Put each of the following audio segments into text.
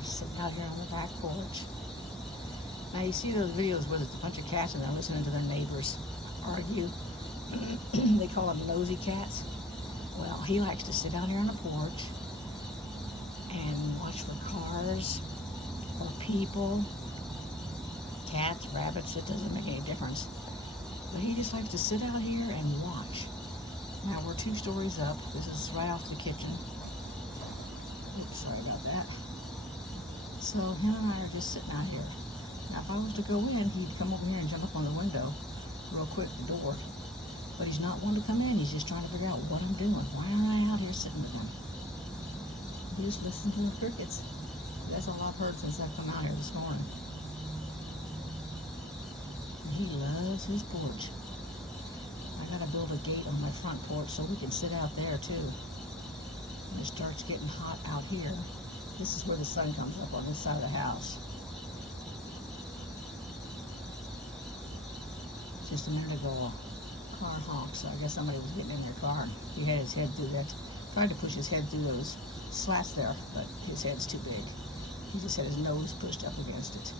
I'm sitting out here on the back porch. Now you see those videos where there's a bunch of cats and they're listening to their neighbors argue. They call them nosy cats. Well, he likes to sit out here on the porch and watch for cars or people, cats, rabbits, it doesn't make any difference. But he just likes to sit out here and watch. Now we're 2 stories up. This is right off the kitchen. Oops, sorry about that. So him and I are just sitting out here. Now if I was to go in, he'd come over here and jump up on the window real quick, the door. But he's not wanting to come in. He's just trying to figure out what I'm doing. Why aren't I out here sitting with him? He just listens to the crickets. That's all I've heard since I've come out here this morning. And he loves his porch. I gotta build a gate on my front porch so we can sit out there too. When it starts getting hot out here, this is where the sun comes up on this side of the house. Just a minute ago, a car honked, so I guess somebody was getting in their car. He had his head through that, tried to push his head through those slats there, but his head's too big. He just had his nose pushed up against it.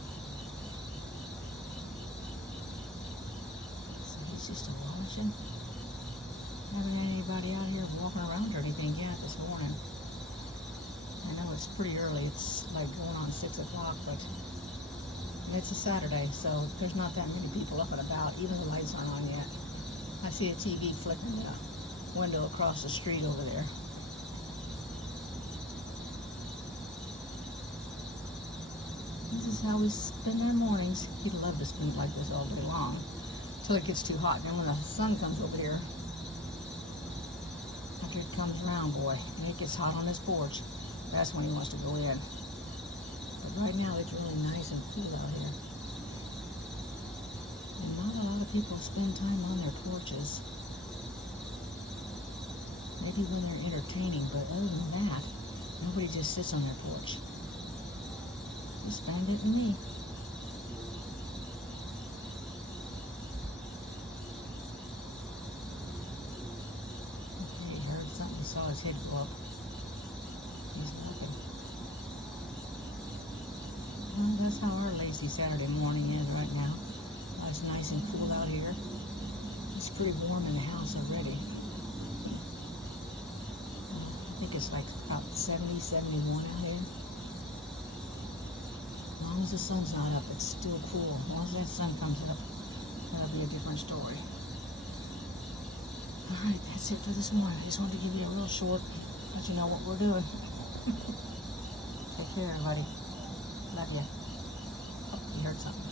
So he's just watching. Haven't had anybody out here walking around or anything yet this morning. I know it's pretty early. It's like going on 6 o'clock, but it's a Saturday, so there's not that many people up and about. Even the lights aren't on yet. I see a TV flickering in the window across the street over there. This is how we spend our mornings. He'd love to spend like this all day long until it gets too hot. And then when the sun comes over here, after it comes around, boy, and it gets hot on his porch, that's when he wants to go in. But right now it's really nice and cool out here. And not a lot of people spend time on their porches. Maybe when they're entertaining, but other than that, nobody just sits on their porch. Just Bandit and me. Okay, he heard something, he saw his head go up. He's looking. Well, that's how our lazy Saturday morning is right now. It's nice and cool out here. It's pretty warm in the house already. I think it's like about 70, 71 out here. As long as the sun's not up, it's still cool. As long as that sun comes up, that'll be a different story. Alright, that's it for this morning. I just wanted to give you a real short, let you know what we're doing. Take care, everybody. Love you. Oh, you heard something.